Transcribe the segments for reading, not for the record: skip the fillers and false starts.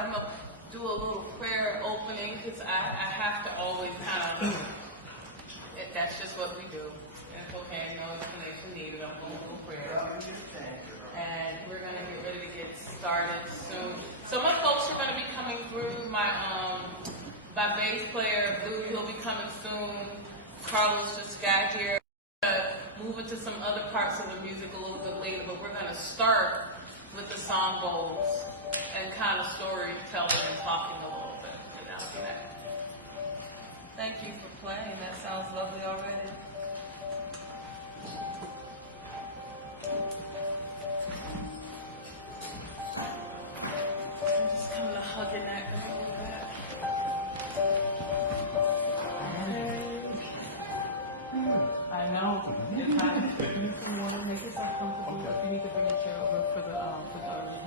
I'm going to do a little prayer opening because I have to always kind of, that's just what we do. It's okay, no explanation needed. I'm going to do a prayer. And we're going to get ready to get started soon. So my folks are going to be coming through. My bass player, Blue, he'll be coming soon. Carlos just got here. Move into some other parts of the music a little bit later, but we're going to start with the song bowls and kind of storytelling and talking a little bit after that. Thank you for playing. That sounds lovely already. I'm just kind of hugging that a little bit. I know. You need some water, make yourself comfortable. Okay. You need to bring a chair over for the others and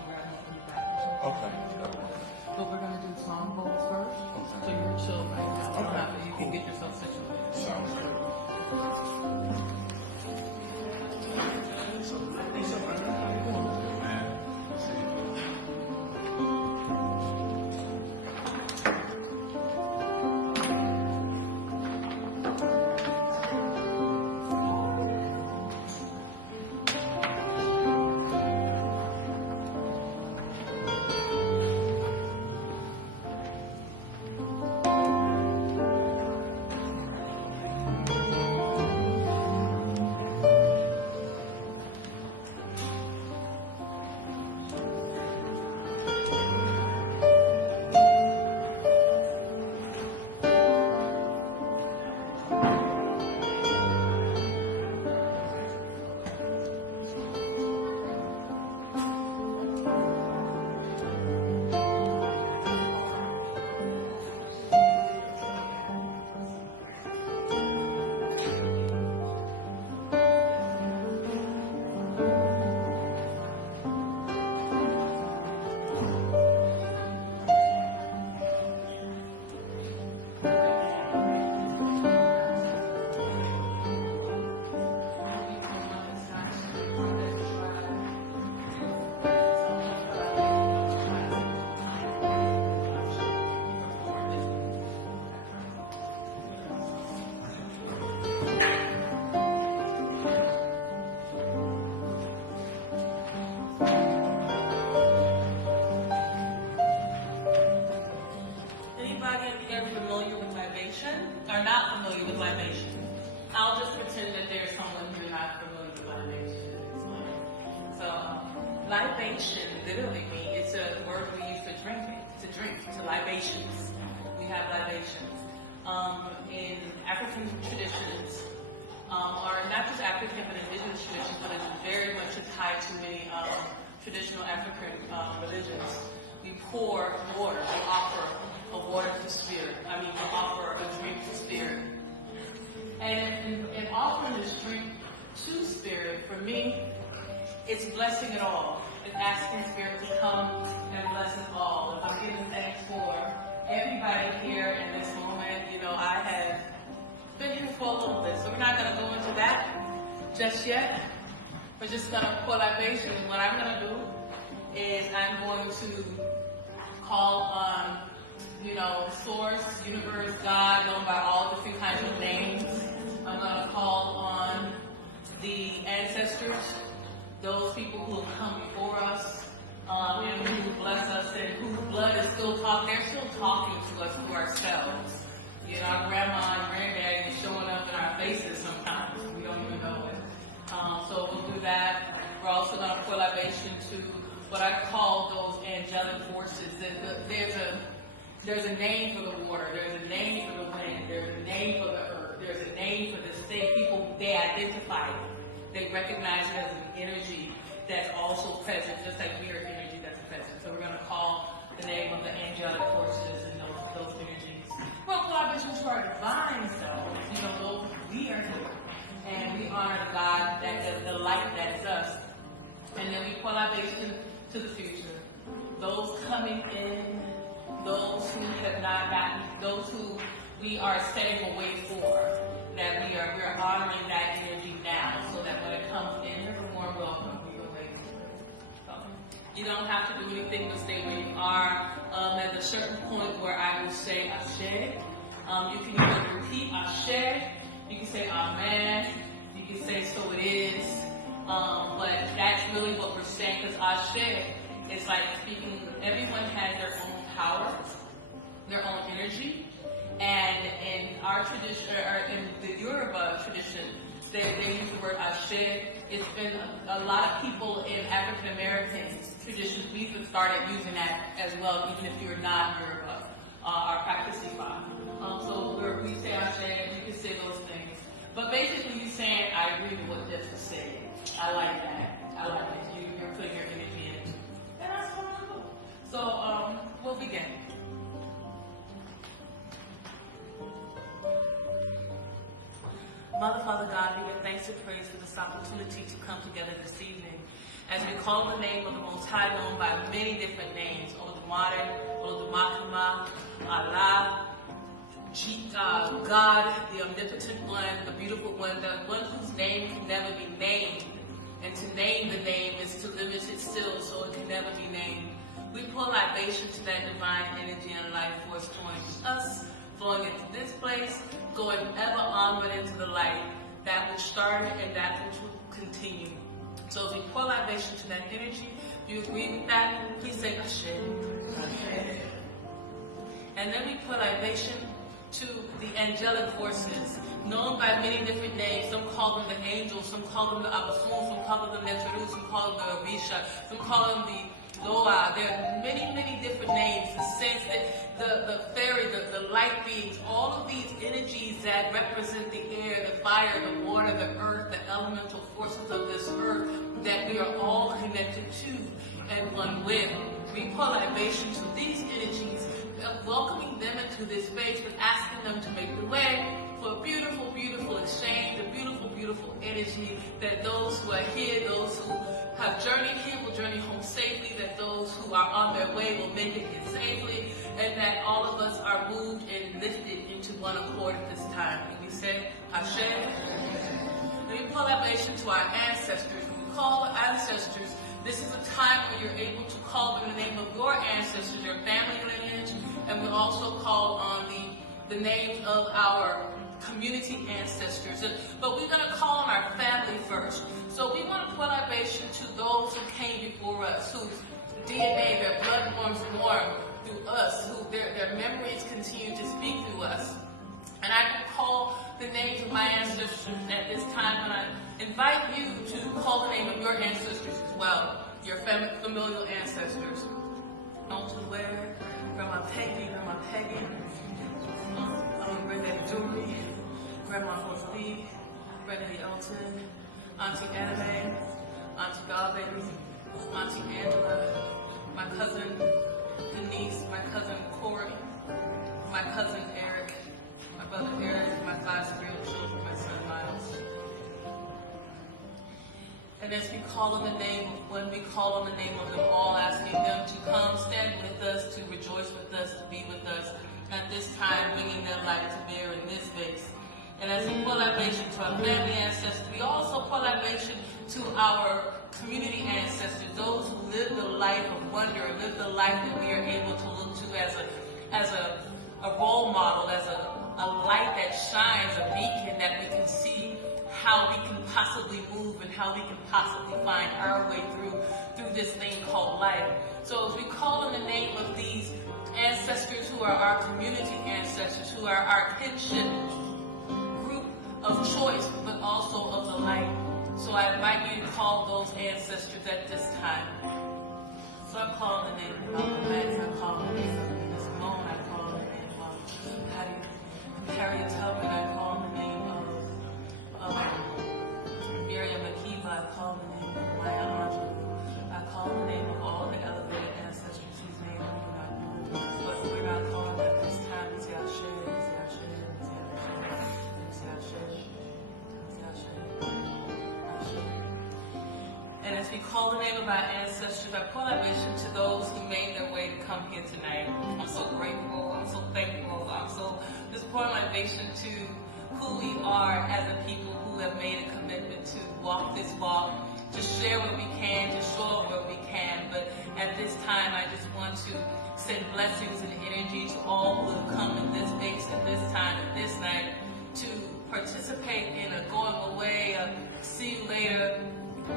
grab them from the back. Okay. But we're going to do song bowls first. Okay. So you're chill right now. Okay. You can get yourself situated. Sounds good. Libation, literally, it's a word we use to drink, to libations. We have libations. In African traditions, or not just African, but indigenous traditions, but it's very much tied to many traditional African religions. We pour water, we offer a water to spirit. We offer a drink to spirit. And in offering this drink to spirit, for me, it's blessing it all. It's asking Spirit to come and bless us all. If I'm giving thanks for everybody here in this moment, I have been here for a little bit, so we're not going to go into that just yet. We're just going to pour libation. What I'm going to do is I'm going to call on, Source, Universe, God, known by all different kinds of names. I'm going to call on the ancestors, those people who have come before us, and who bless us, and whose blood is still talking. They're still talking to us through ourselves. Our grandma and granddaddy is showing up in our faces sometimes. We don't even know it. So we'll do that. We're also going to pour libation to what I call those angelic forces. There's a name for the water. There's a name for the wind. There's a name for the earth. There's a name for this thing. People, they identify it. They recognize it as an energy that's also present, just like we are energy that's present. So we're going to call the name of the angelic forces and those energies. We're going to call to our divine selves, those we are here. And we honor the God, the light that is us. And then we call libation to the future. Those coming in, those who have not gotten, those who we are setting a way for, that we're honoring that energy now, so that when it comes in, you're more welcome. We are waiting. So, You don't have to do anything but stay where you are. At a certain point where I will say Ashe, you can either repeat Ashe, you can say Amen, you can say so it is, but that's really what we're saying, because Ashe is like speaking, everyone has their own power, their own energy, and in our tradition, or in the Yoruba tradition, they use the word Ashe. It's been a lot of people in African American traditions, we've started using that as well, even if you're not Yoruba, our practice Ifa. So we say Ashe, we can say those things. But basically you're saying, I agree with what this is saying. I like that. I like it. You're putting your energy in it. And that's cool. So we'll begin. Mother, Father God, we give thanks and praise for this opportunity to come together this evening as we call the name of the Most High, known by many different names: Olodumare, Olodumakuma, Allah, God, the omnipotent one, the beautiful one, the one whose name can never be named. And to name the name is to limit it still, so it can never be named. We pour libation to that divine energy and life force flowing through us, flowing into this place, going ever onward into the light, that which started and that which will continue. So if we pour libation to that energy, do you agree with that? Please say Ashe. And then we pour libation to the angelic forces, known by many different names. Some call them the angels, some call them the Abasun, some call them the Neteru, some call them the Orisha, some call them the Loa. There are many, many different names. The sense that the fairy, the light beings, all of these energies that represent the air, the fire, the water, the earth, the elemental forces of this earth that we are all connected to and one with. We pour libation to these energies, welcoming them into this space, but asking them to make the way for a beautiful, beautiful exchange, a beautiful, beautiful energy, that those who are here, those who have journeyed here will journey home safely, that those who are on their way will make it here safely, and that all of us are moved and lifted into one accord at this time. And we say, Ashe. And we pour libation to our ancestors. When we call our ancestors, this is a time where you're able to call them in the name of your ancestors, your family lineage, and we also call on the names of our community ancestors. But we're going to call on our family first. So we want to put libation to those who came before us, whose DNA, their blood forms warm through us, who their memories continue to speak through us. And I can call the names of my ancestors at this time, and I invite you to call the name of your ancestors as well, your familial ancestors. Uncle Ware, Grandma Peggy, Granddaddy Dory, Grandma Rosalie, Granddaddy Elton, Auntie Anime, Auntie Godbaby, Auntie Angela, my cousin Denise, my cousin Corey, my cousin Eric, my brother Eric, my 5 spiritual children, my son Miles. And as we call on the name, when we call on the name of them all, asking them to come stand with us, to rejoice with us, to be with us at this time, bringing their light to bear in this space. And as we pour libation to our family ancestors, we also pour libation to our community ancestors, those who live the life of wonder, live the life that we are able to look to as a role model, as a light that shines, a beacon that we can see how we can possibly move and how we can possibly find our way through this thing called life. So as we call on the name of these ancestors who are our community ancestors, who are our kinship group of choice, but also of the light. So I invite you to call those ancestors at this time. So I call the name of Malcolm X, I call the name of Simone, I call the name of Harriet Tubman, I call the name of Miriam Makeba, I call the name of Maya Angelou, I call the name of all the elevated ancestors whose name we do not know. But we're not calling at this time. We say Ashe, we say Ashe, we say Ashe, we say Ashe, we say Ashe. And as we call the name of our ancestors, I pour libation to those who made their way to come here tonight. I'm so grateful, I'm so thankful, I'm so just pouring libation to who we are as a people who have made a commitment to walk this walk, to share what we can, to show up what we can, but At this time, I just want to send blessings and energy to all who have come in this space at this time, at this night, to participate in a going away, a see you later,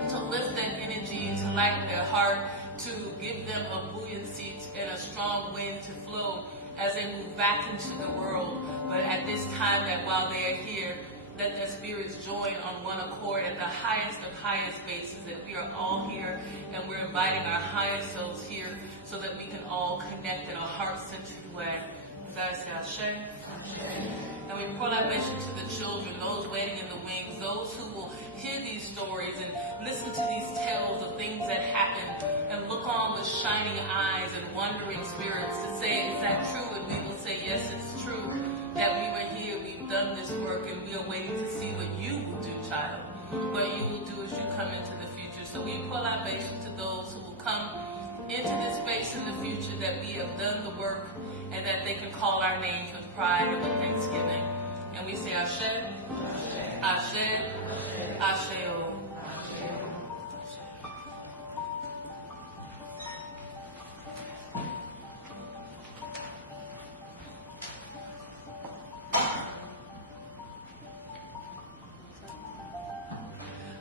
to lift that energy, to lighten their heart, to give them a buoyancy and a strong wind to flow as they move back into the world. But at this time, that while they are here, let their spirits join on one accord at the highest of highest bases, that we are all here and we're inviting our highest selves here so that we can all connect in a heart-centered way. And we pour libation to the children, those waiting in the wings, those who will hear these stories and listen to these tales of things that happened and look on with shining eyes and wondering spirits to say, is that true? And we will say, yes, it's true that we were here, we've done this work, and we are waiting to see what you will do, child. What you will do as you come into the future. So we pour libation to those who will come into this space in the future, that we have done the work and that they can call our names with pride and with thanksgiving. And we say Ashe, Ashe, Ashe.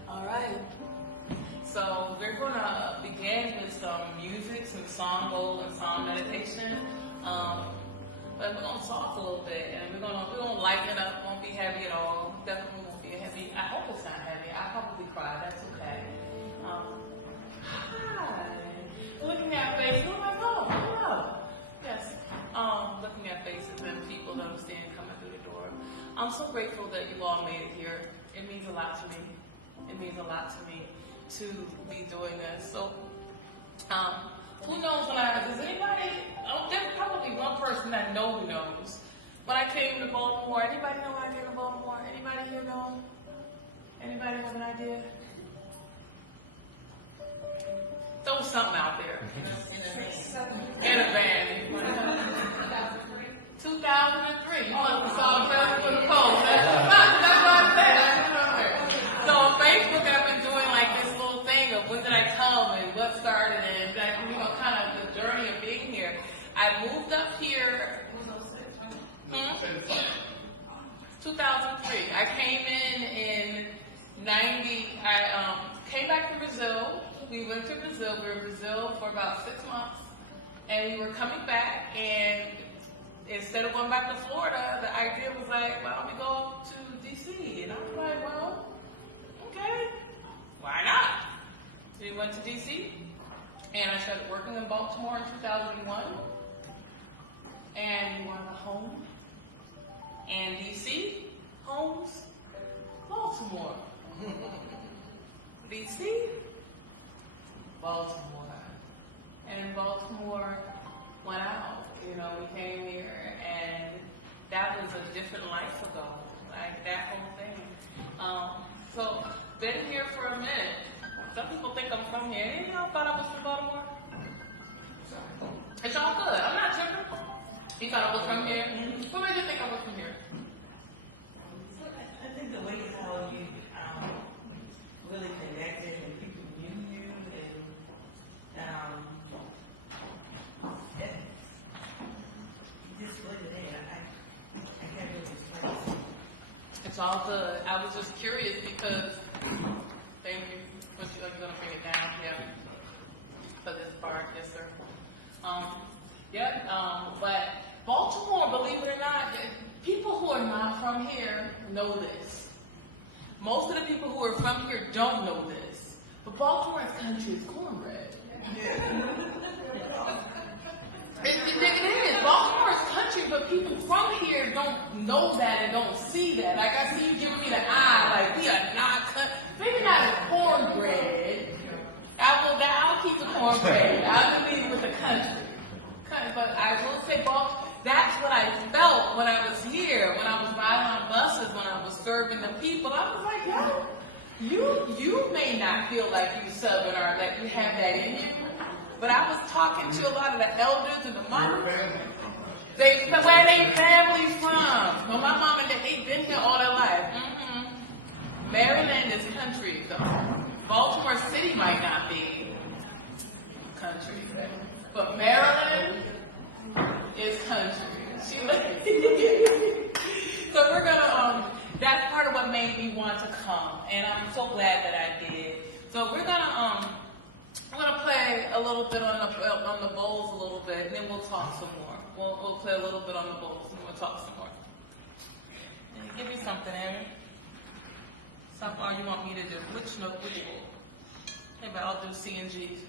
All right. So we're going to begin with some music, some song bowl and song meditation. But we're going to talk a little bit, and we're going to lighten it up. It won't be heavy at all. Definitely won't be heavy. I hope it's not heavy. I'll probably cry. That's okay. Hi. Looking at faces. Oh my God. Hello. Yes. Looking at faces and people that I'm seeing coming through the door. I'm so grateful that you all made it here. It means a lot to me. It means a lot to me to be doing this. So, who knows does anybody, there's probably one person that knows. When I came to Baltimore, anybody know when I came to Baltimore? Anybody here know? Anybody have an idea? Throw something out there. In a van. 2003. You must have saw the first for the post. That's what I said. So on Facebook, I've been doing like this little thing of when did I come and what started and that, kind of the journey of being here. I moved up here 2003. I came in 90. I came back to Brazil. We went to Brazil. We were in Brazil for about 6 months. And we were coming back, and instead of going back to Florida, the idea was like, why don't we go to DC? And I was like, well, okay, why not? We went to DC, and I started working in Baltimore in 2001, and we wanted a home, and DC, homes, Baltimore. DC, Baltimore. And Baltimore went out, we came here, and that was a different life ago, like that whole thing. So, been here for a minute. Some people think I'm from here. Any of y'all thought I was from Baltimore? It's all good. I'm not tripping. You thought I was from here? What made you think I was from here? I think the way how you really connected and people knew you and you just wasn't there. I can't really explain it. It's all good. I was just curious because, thank you. What you gonna bring it down? Yeah. For this part, yes, sir. But Baltimore, believe it or not, people who are not from here know this. Most of the people who are from here don't know this. But Baltimore's country is cornbread. It is. Baltimore's country, but people from here don't know that and don't see that. Like, I see you giving me the eye, like, we are not, maybe not as cornbread. I'll keep the cornbread. I'll leave with the country. But I will say, that's what I felt when I was here, when I was riding on buses, when I was serving the people. I was like, yo, you may not feel like you Southern or that you have that in you. But I was talking to a lot of the elders and the moms. Where they families from. Well, my mom and dad, they've been here all their life. Maryland is country, though. Baltimore City might not be. country. But Maryland is country. So we're gonna, that's part of what made me want to come, and I'm so glad that I did. So we're gonna play a little bit on the bowls a little bit, and then we'll talk some more. We'll play a little bit on the bowls, and we'll talk some more. Give me something, Amy. Something you want me to do? Which note? Which bowl? Okay, but I'll do C and G.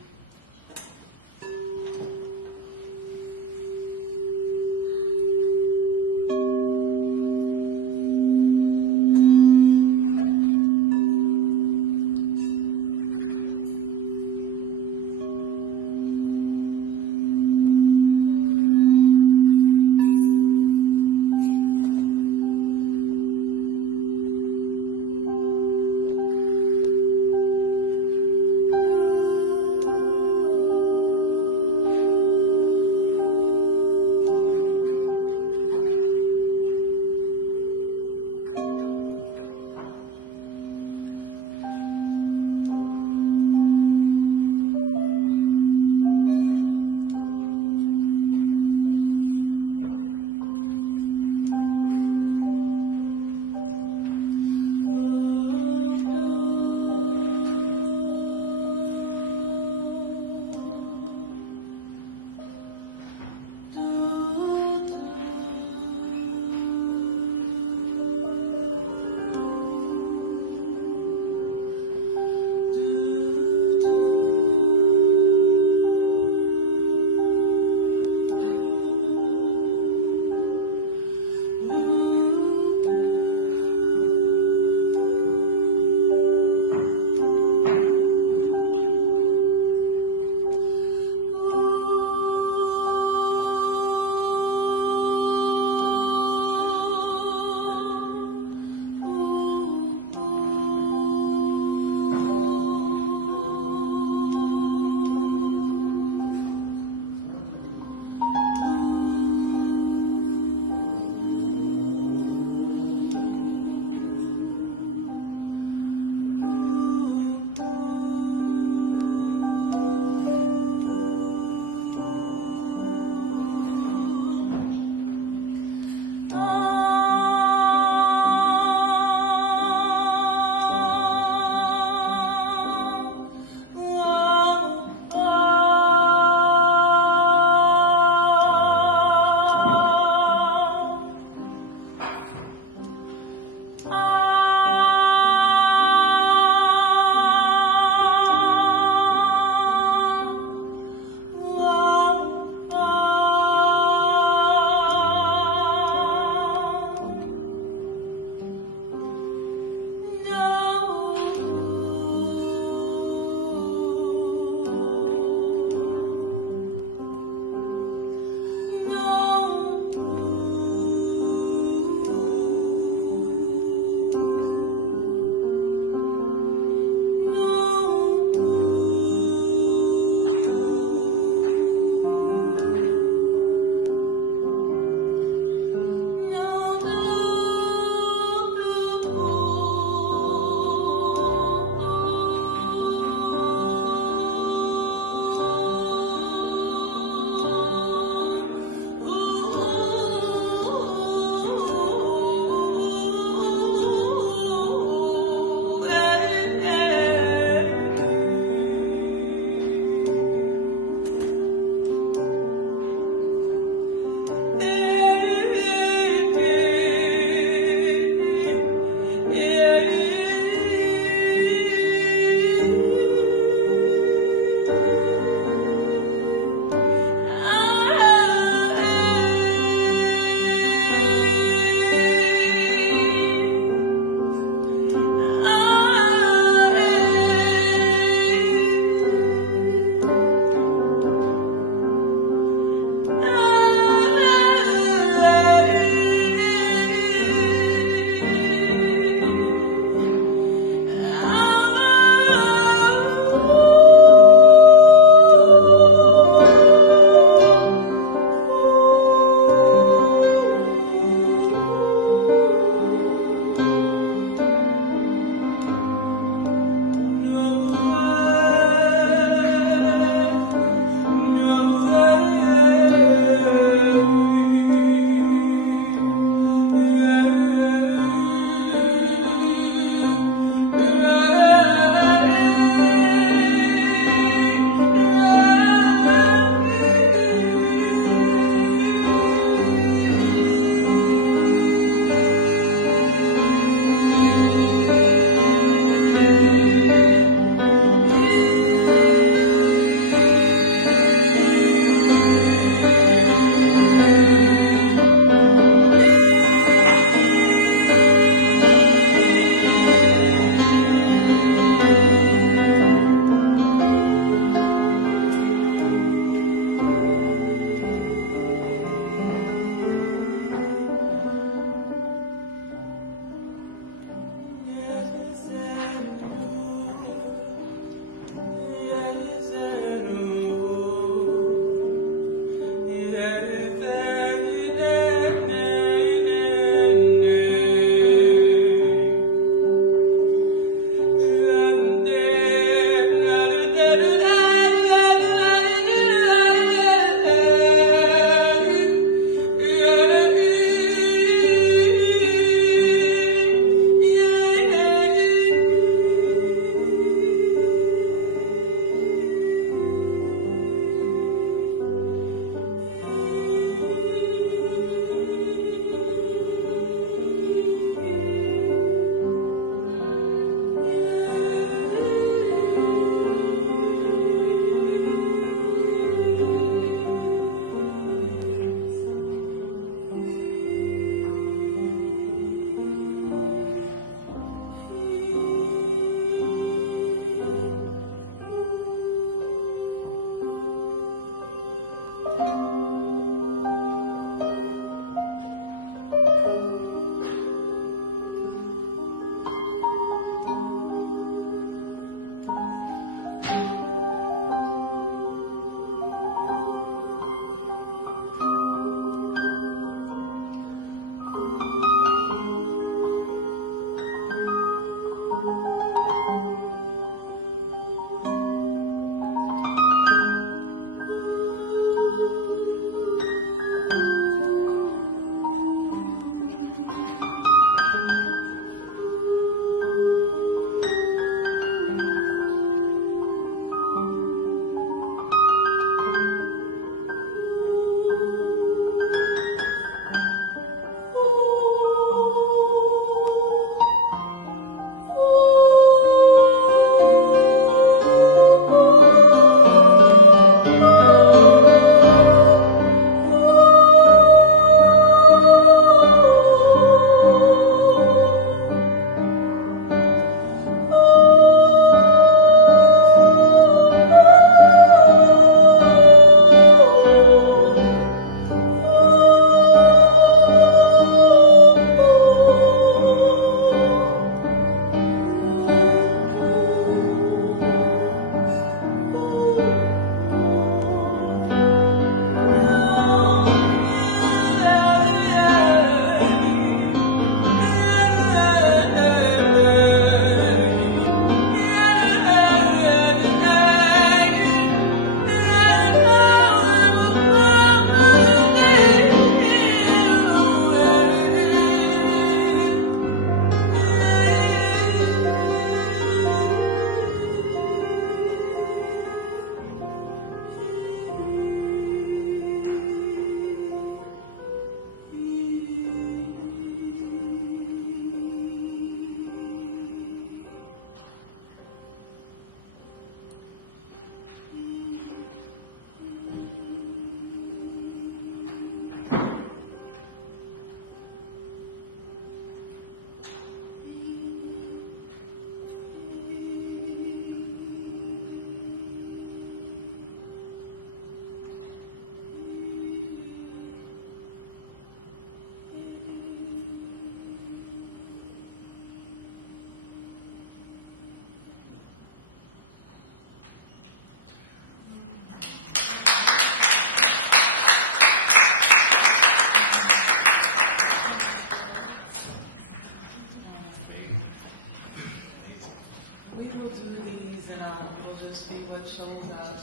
we will do these and we'll just see what shows up.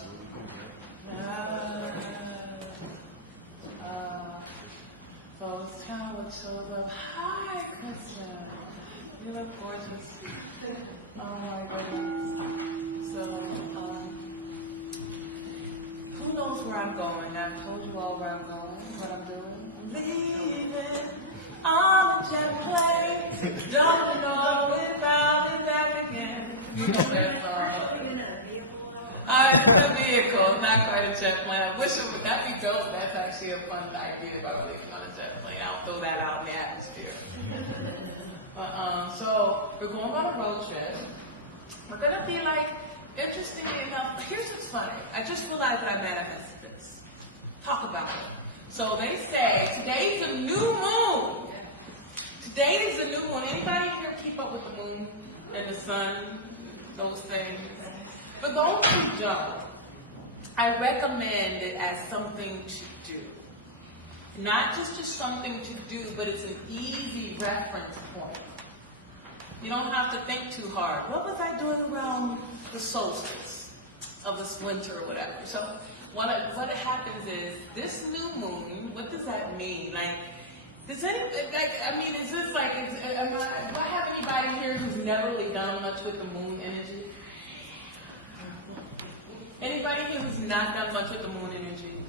So it's kind of what shows up. Hi, Christian. You look gorgeous. Oh my goodness. So, who knows where I'm going? I've told you all where I'm going, what I'm doing. I'm leaving on a jet plane. Don't know if I'll be back again. In a vehicle, not quite a jet plane. I wish it would, that'd be dope. That's actually a fun idea about leaving on a jet plane. I'll throw that out in the atmosphere. So we're going on a road trip. We're gonna be like, interestingly enough, here's what's funny. I just realized that I manifested this. Talk about it. So they say today's a new moon. Today is a new moon. Anybody here keep up with the moon and the sun, those things? For those who don't, I recommend it as something to do. Not just something to do, but it's an easy reference point. You don't have to think too hard. What was I doing around the solstice of this winter or whatever? So what happens is, this new moon, what does that mean? Like, does anybody, do I have anybody here who's never really done much with the moon energy? Anybody here who's not done much with the moon energy?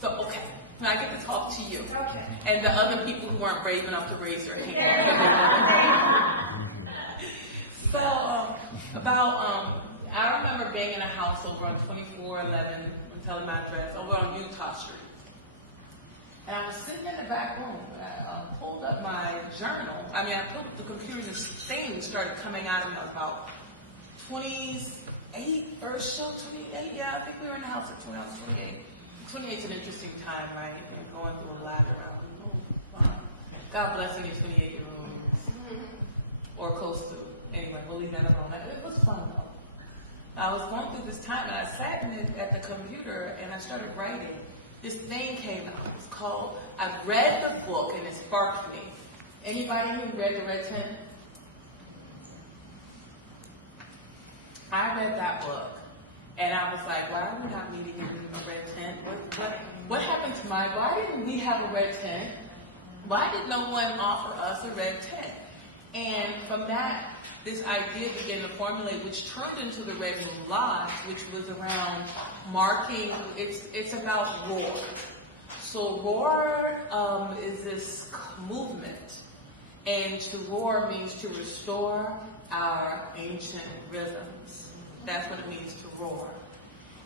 So, okay, I get to talk to you. Okay. And the other people who aren't brave enough to raise their hand. So, I remember being in a house over on 2411, I'm telling my address, over on Utah Street. And I was sitting in the back room, and I pulled up my journal. I pulled up the computer, and things started coming out of me. I was about 28 or so, 28, yeah, I think we were in the house at 28. 28 is an interesting time, right? You're going through a ladder. God bless any 28-year-olds. Or close to. Anyway, we'll leave that alone. It was fun, though. I was going through this time, and I sat at the computer, and I started writing. This thing came out. It's called, I read the book, and it sparked me. Anybody who read The Red Tent? I read that book, and I was like, why are we not meeting in the red tent? What happened to why didn't we have a red tent? Why did no one offer us a red tent? And from that, this idea began to formulate, which turned into the Red Moon Lodge, which was around marking, it's about roar. So roar is this movement, and to roar means to restore our ancient rhythms. That's what it means to roar.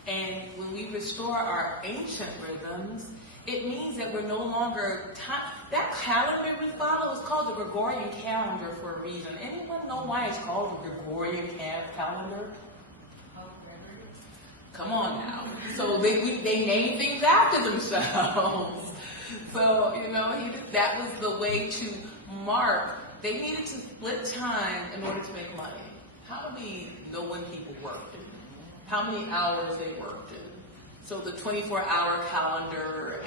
And when we restore our ancient rhythms, it means that we're no longer, that calendar we follow is called the Gregorian calendar for a reason. Anyone know why it's called the Gregorian calendar? Come on now. So they name things after themselves. So, that was the way to mark. They needed to split time in order to make money. How do we know when people worked? How many hours they worked in? So the 24-hour calendar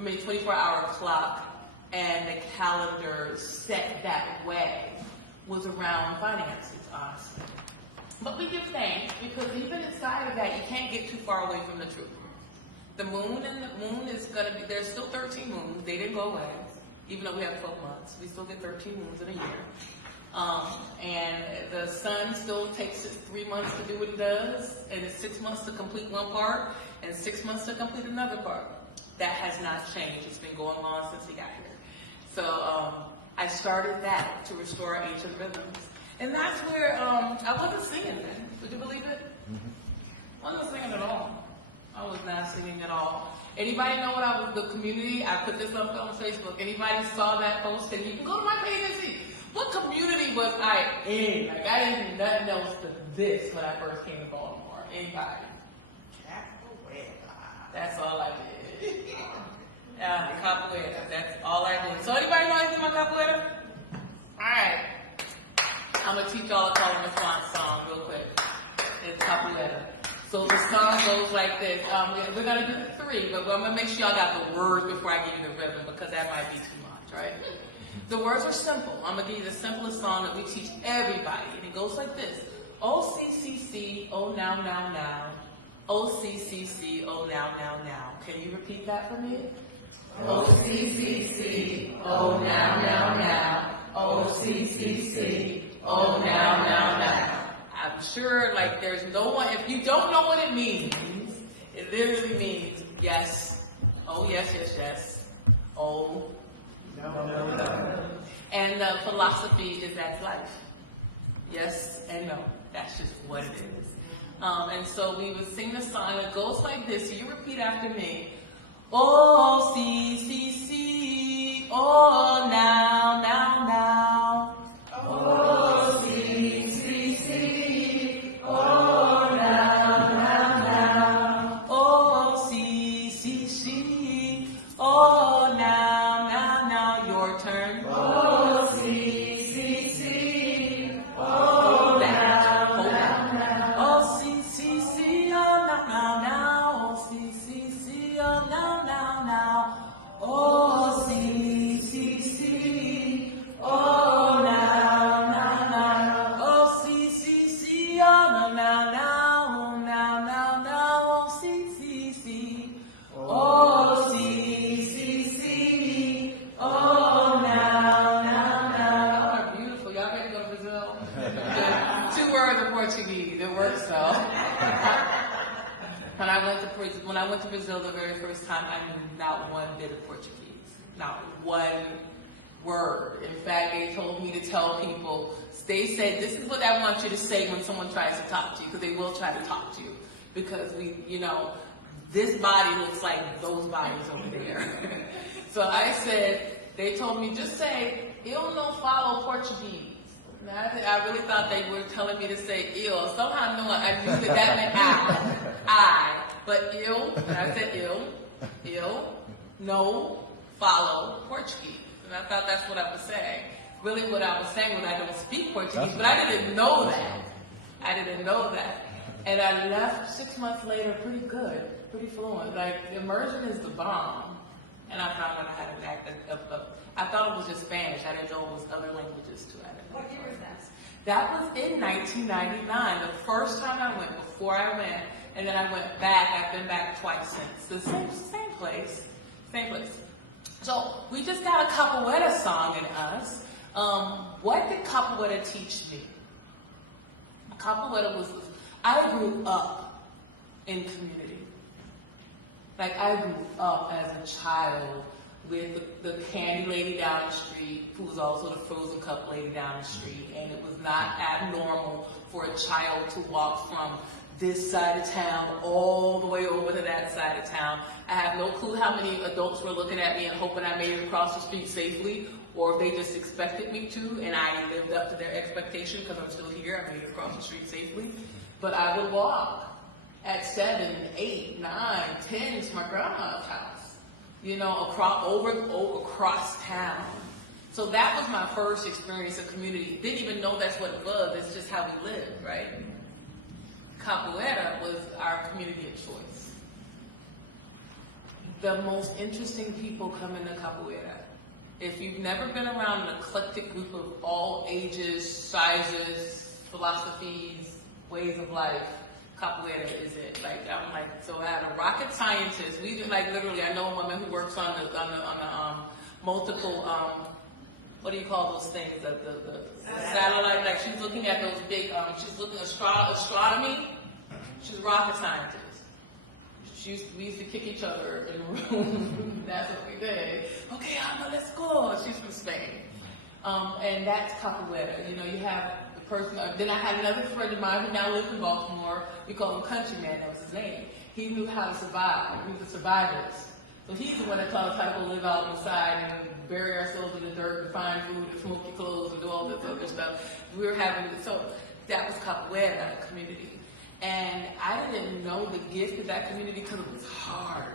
24-hour clock and the calendar set that way was around finances, honestly. But we give thanks, because even inside of that, you can't get too far away from the truth. The moon is going to be, there's still 13 moons. They didn't go away. Even though we have 12 months, we still get 13 moons in a year. And the sun still takes 3 months to do what it does, and it's 6 months to complete one part, and 6 months to complete another part. That has not changed. It's been going on since he got here. So I started that to restore our ancient rhythms. And that's where I wasn't singing then. Would you believe it? I wasn't singing at all. I was not singing at all. Anybody know what the community, I put this up on Facebook. Anybody saw that post? And you can go to my page and see. What community was I in? Like, I didn't do nothing else but this when I first came to Baltimore. Anybody? That's all I did. Yeah, capoeira. That's all I did. So anybody know anything about capoeira? Alright. I'm going to teach y'all a call and response song real quick. It's capoeira. So the song goes like this. We're going to do 3, but I'm going to make sure y'all got the words before I give you the rhythm, because that might be too much, right? The words are simple. I'm going to give you the simplest song that we teach everybody. And it goes like this. OCCC, oh now, now, now. OCCC, oh now, now, now. Can you repeat that for me? OCCC, oh now, now, now. OCCC, oh now, now, now. I'm sure like there's no one, if you don't know what it means, it literally means yes. Oh yes, yes, yes. Oh, no, no, no. And the philosophy is that's life. Yes and no. That's just what it is. And so we would sing the song. It goes like this. You repeat after me. Oh, see, see, see. Oh, now, now, now. Oh, see, see, see. Oh, now, now, now. Oh, see, see, see. Oh, now, now, now. Your turn. Oh, see, see, see. Oh, now, hold on. Oh, see, see, see. Oh, now, now, now. Oh, see, see, see. Oh, now, now, now. Oh, see, see, see. Oh, now, now, now. Oh, see, see, see. Oh, now, now, now. Oh, now, now, now. Oh, see, see, see. Oh, see, see, see. Oh, now, now, now. Y'all are beautiful. Y'all ready to go to Brazil? 2 words of Portuguese. It works so. When I went to Brazil the very first time, I knew not one bit of Portuguese. Not one word. In fact, they told me to tell people, they said, this is what I want you to say when someone tries to talk to you, because they will try to talk to you. Because this body looks like those bodies over there. So I said, they told me, just say, eu não falo Portuguese. And I really thought they were telling me to say ill. Somehow I knew that meant I. But ill, and I said ill, no, follow Portuguese. And I thought that's what I was saying. Really what I was saying was I don't speak Portuguese, but I didn't know that. And I left 6 months later pretty good, pretty fluent. Like, immersion is the bomb. And I found out I had an accent. I thought it was just Spanish. I didn't know it was other languages too. What year was that? That was in 1999, the first time I went, before I went, and then I went back. I've been back twice since. The same place. So we just got a capoeira song in us. What did capoeira teach me? Capoeira was, I grew up in community. Like I grew up as a child with the candy lady down the street, who was also the frozen cup lady down the street, and it was not abnormal for a child to walk from this side of town all the way over to that side of town. I have no clue how many adults were looking at me and hoping I made it across the street safely, or if they just expected me to, and I lived up to their expectation because I'm still here. I made it across the street safely. But I would walk at 7, 8, 9, 10 to my grandma's house. Across town. So that was my first experience of community. Didn't even know that's what it was. It's just how we lived, right? Capoeira was our community of choice. The most interesting people come into capoeira. If you've never been around an eclectic group of all ages, sizes, philosophies, ways of life, capoeira is it. So I had a rocket scientist. We literally, I know a woman who works on the multiple, what do you call those things? The satellite, she's looking at those big, she's looking at astronomy. She's a rocket scientist. We used to kick each other in the room. That's what we did. Okay, Alma, let's go. She's from Spain. And that's capoeira. You have the person, then I had another friend of mine who now lives in Baltimore. We call him Countryman, that was his name. He knew how to survive. He was a survivalist. So he's the one that taught us how to live out inside and bury ourselves in the dirt and find food and smoke your clothes and do all this other stuff. So that was capoeira community. And I didn't know the gift of that community because it was hard.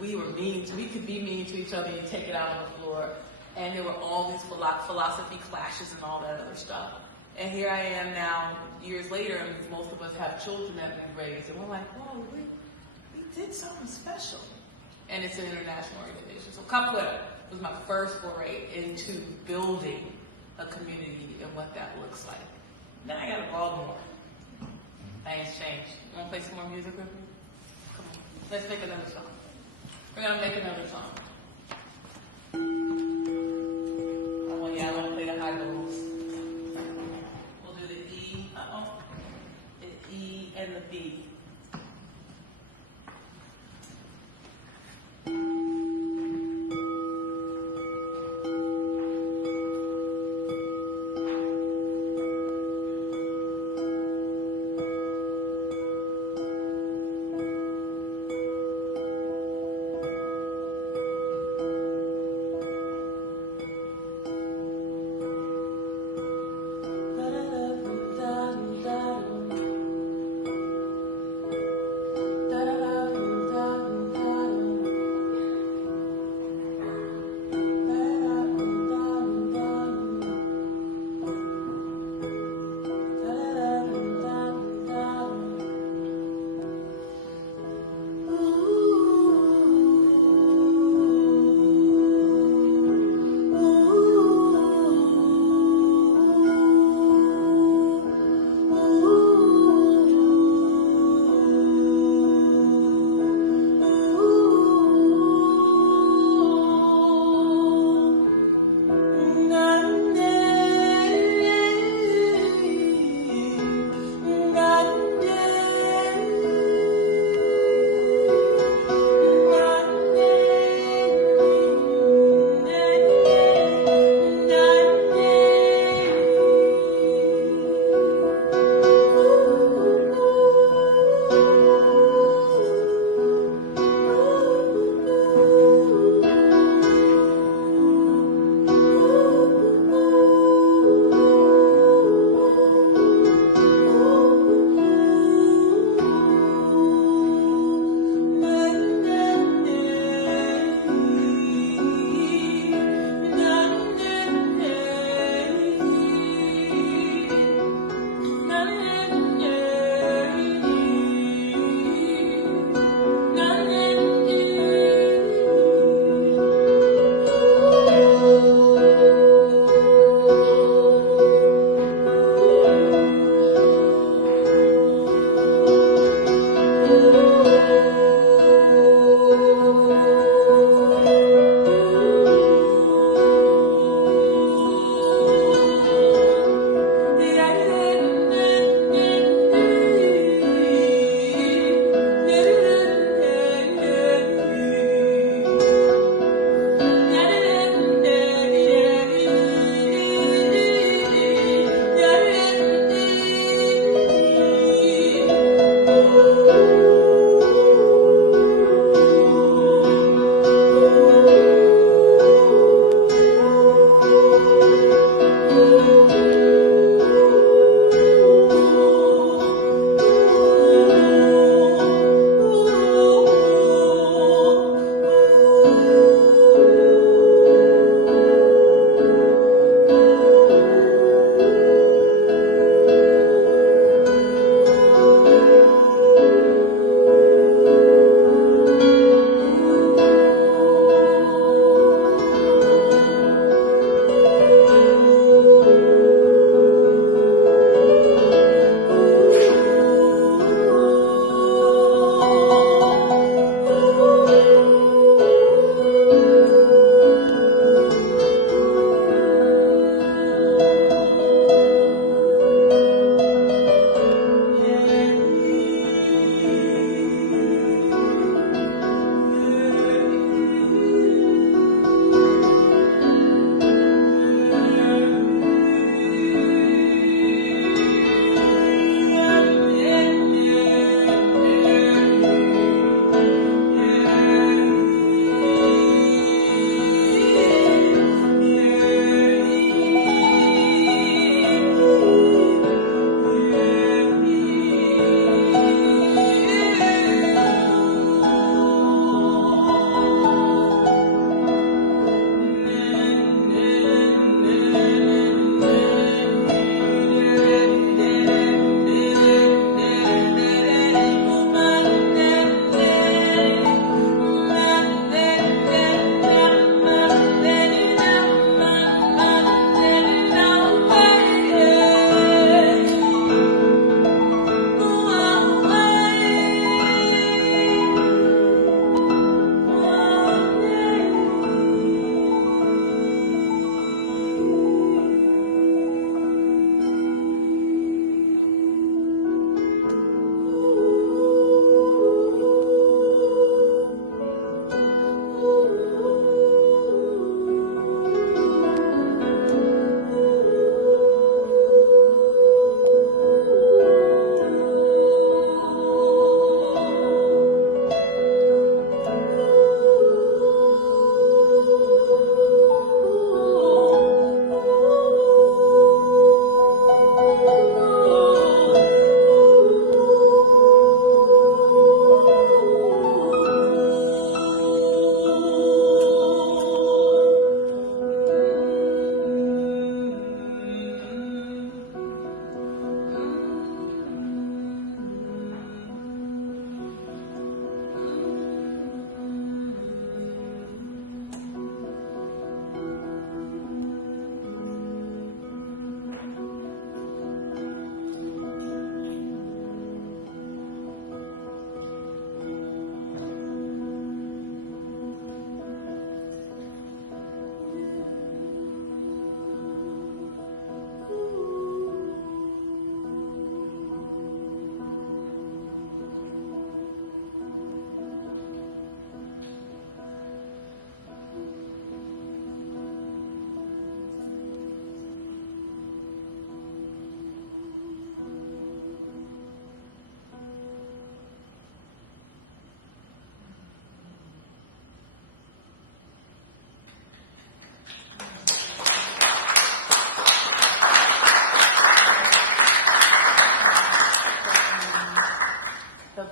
We were mean. We could be mean to each other and take it out on the floor. And there were all these philosophy clashes and all that other stuff. And here I am now, years later, and most of us have children that we raised. And we're like, whoa, we did something special. And it's an international organization. So capoeira was my first foray into building a community and what that looks like. Then I got to Baltimore. Things changed. You want to play some more music with me? Come on. Let's make another song. We're going to make another song. I want y'all to play the high notes. We'll do the E, the E and the B.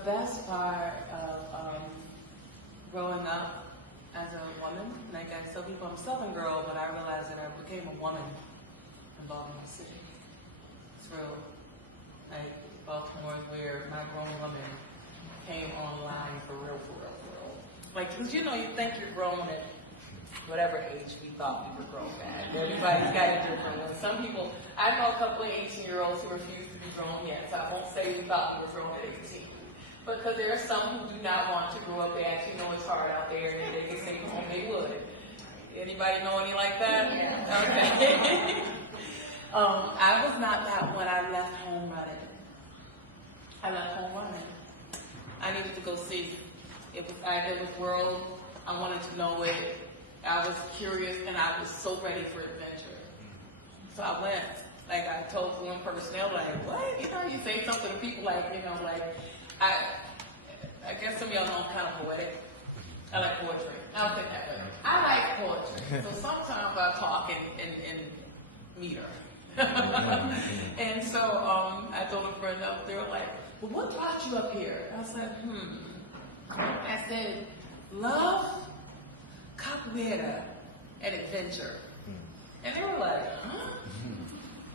best part of growing up as a woman, like I tell people I'm a Southern girl, but I realized that I became a woman involved in the city. It's real. Like Baltimore is where my grown woman came online for real. Like, cause you know, you think you're grown at whatever age we thought we were grown at. Everybody's got a different one. Some people, I know a couple of 18-year-olds who refuse to be grown yet, so I won't say we thought we were grown at 18. Because there are some who do not want to grow up. They actually know it's hard out there, and they can stay home, they would. Anybody know any like that? Yeah. Okay. I was not that when I left home running. I left home running. I needed to go see. It was world. I wanted to know it. I was curious, and I was so ready for adventure. So I went. Like I told one person, they were like, "What? You know, you say something to people like, you know, like." I guess some of y'all know I'm kind of poetic. I like poetry. I don't think that way. I like poetry. So sometimes I talk in meter. And so I told a friend up there, like, well, what brought you up here? I said, I said, love, capoeira, and adventure. And they were like, huh?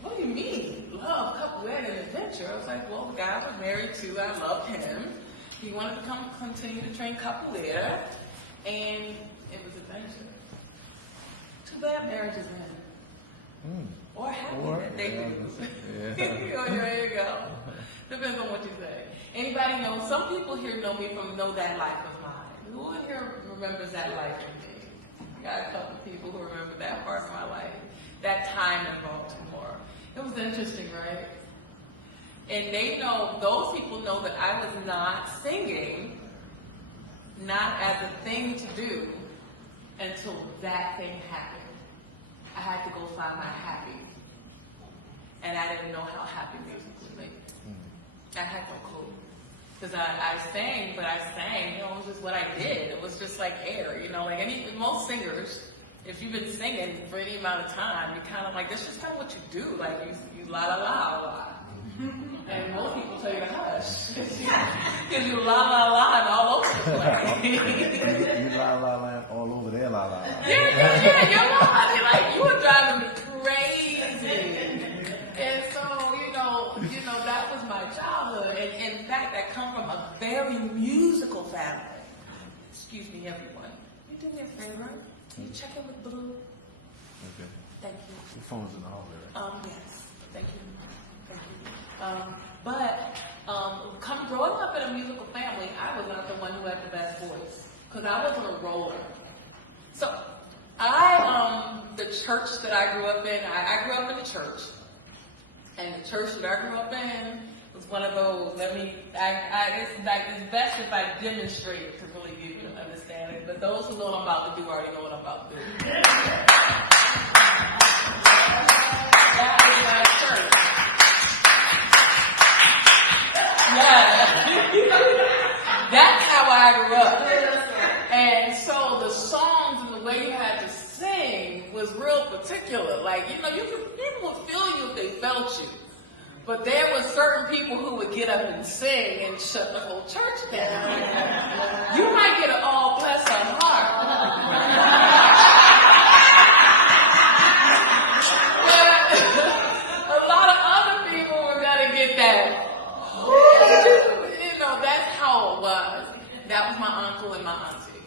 What do you mean? Love, capoeira, and adventure? I was like, well, the guy I was married to, I loved him. He wanted to continue to train capoeira, and it was adventure. Too bad marriages end. Or happy that they do. There you go. Depends on what you say. Anybody know? Some people here know me from Know That Life of Mine. Who in here remembers that life of me? Got a couple of people who remember that part of my life. That time in Baltimore. It was interesting, right? And they know, those people know that I was not singing, not as a thing to do, until that thing happened. I had to go find my happy. And I didn't know how happy music would make me. I had no clue. Because I sang, but I sang, you know, it was just what I did. It was just like air, you know, like most singers, if you've been singing for any amount of time, you kind of like, that's just kind of what you do. Like, you la la la a lot. And most people tell you to hush. Because you la la la and all over the place. you la la la all over there, la la la. Yeah, you're la. Like, you were driving me crazy. And so, you know, that was my childhood. And in fact, I come from a very musical family. Excuse me, everyone. You do me a favor? Can you check in with Blue? Okay. Thank you. Your phone's in the hallway, right? Yes. Thank you. Growing up in a musical family, I was not the one who had the best voice. Because I wasn't a roller. So, the church that I grew up in, I grew up in the church. And the church that I grew up in was one of those, it's best if I demonstrate it to really give you an understanding. But those who know what I'm about to do already know what I'm about to do. That was my church. Yeah. That's how I grew up. And so the songs and the way you had to sing was real particular. Like, you know, people would feel you if they felt you. But there were certain people who would get up and sing and shut the whole church down. You might get an all bless her heart. But a lot of other people were going to get that. You know, that's how it was. That was my uncle and my auntie.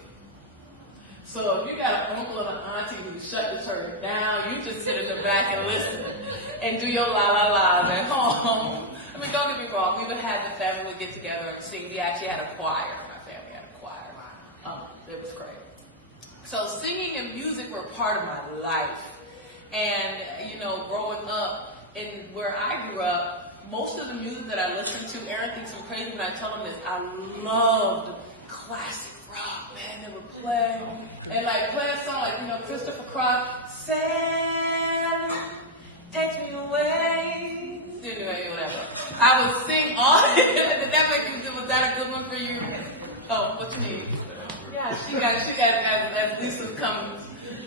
So if you got an uncle and an auntie who shut the church down, you just sit in the back and listen and do your la la la's at home. I mean, don't get me wrong. We would have the family would get together and sing. We actually had a choir. My family had a choir. It was great. So singing and music were part of my life. And, you know, growing up in where I grew up, most of the music that I listened to, Aaron thinks I'm crazy when I tell him this, I loved classic rock, man. They would play, and like play a song like, you know, Christopher Cross, Sailing, take me away. Anyway, whatever. I would sing all did that make you, was that a good one for you? Oh, what you need? Yeah, she got as Lisa's come